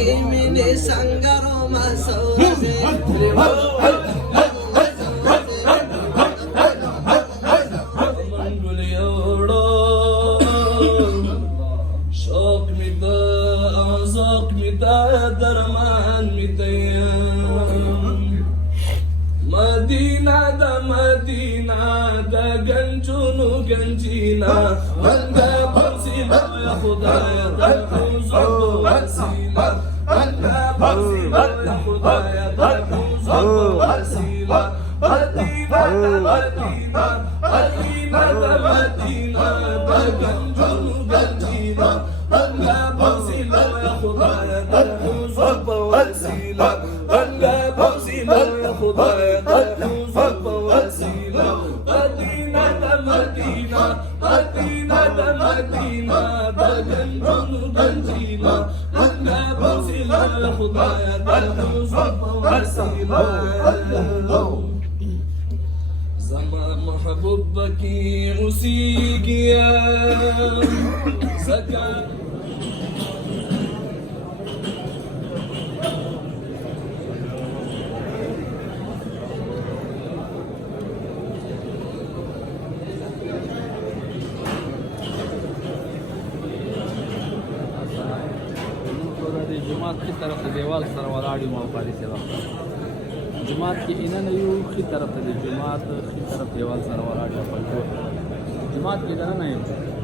لګي مینه سنگرو ما سوځي منګل یوړو شوق می د ذوق می د درمان می دی مدینہ دا مدینہ دا گنجونو گنجینا منگا بسیلا یا خدایا دا حضور وسیلہ منگا بسیلا یا خدایا دا حضور وسیلہ مدینہ دا مدینہ مدینہ دا مدینہ دا گنجونو گنجینا منگا بسیلا یا خدایا دا حضور وسیلہ منگا بسیلا یا خدایا مدینہ دا مدینہ مدینہ دا مدینہ دا گنجونو گنجینا منگا بسیلا یا خدایا دا حضور وسیلہ زما محبوب بکی اوسیگیا زکا جماعت کی طرف دیوال سره ولاړ یو مالپالي سره جماعت کې ان نه یو کی طرف ته جماعت کی طرف دیوال سره ولاړ یو جماعت کې نه یو